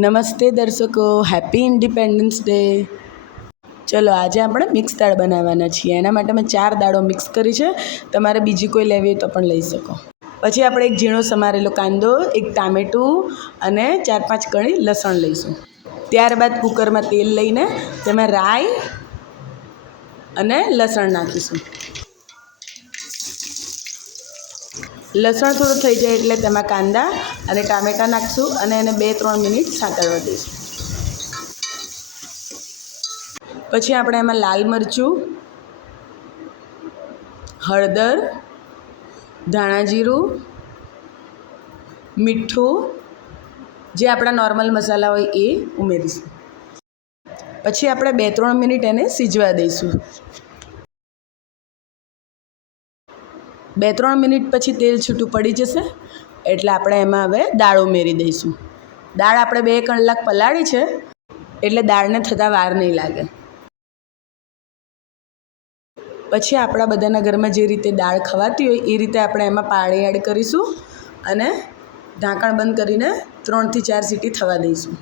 નમસ્તે દર્શકો, happy independence day. ચલો આજે આપણે મિક્સ દાળ બનાવવાના છીએ. એના માટે મેં 4 દાળો મિક્સ કરી છે. તમારે બીજી કોઈ લેવી હોય તો પણ લઈ શકો. પછી આપણે એક ઝીણો સમારેલો કાંદો, એક ટામેટું અને 4-5 કળી લસણ લઈશું. ત્યારબાદ કુકરમાં તેલ લઈને તેમાં રાઈ અને લસણ નાખીશું. લસણ થોડું થઈ જાય એટલે તેમાં કાંદા અને ટામેટાં નાખીશું અને એને 2-3 મિનિટ સાંતળવા દઈશું. પછી આપણે એમાં લાલ મરચું, હળદર, ધાણા જીરું, મીઠું, જે આપણા નોર્મલ મસાલા હોય એ ઉમેરીશું. પછી આપણે 2-3 મિનિટ એને સિજવા દઈશું. 2-3 મિનિટ પછી તેલ છૂટું પડી જશે એટલે આપણે એમાં હવે દાળ ઉમેરી દઈશું. દાળ આપણે 2 કલાક પલાળી છે એટલે દાળને થતાં વાર નહીં લાગે. પછી આપણા બધાના ઘરમાં જે રીતે દાળ ખવાતી હોય એ રીતે આપણે એમાં પાણી એડ કરીશું અને ઢાંકણ બંધ કરીને 3 થી 4 સીટી થવા દઈશું.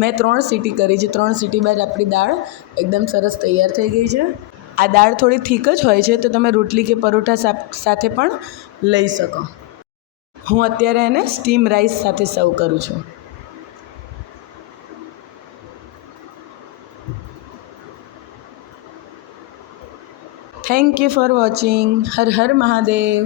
મેં 3 સીટી કરી છે. 3 સીટી બાદ આપણી દાળ એકદમ સરસ તૈયાર થઈ ગઈ છે. આ દાળ થોડી થીક જ હોય છે તો તમે રોટલી કે પરોઠા સાથે પણ લઈ શકો. હું અત્યારે એને સ્ટીમ રાઈસ સાથે સર્વ કરું છું. Thank you for watching. Har Har Mahadev.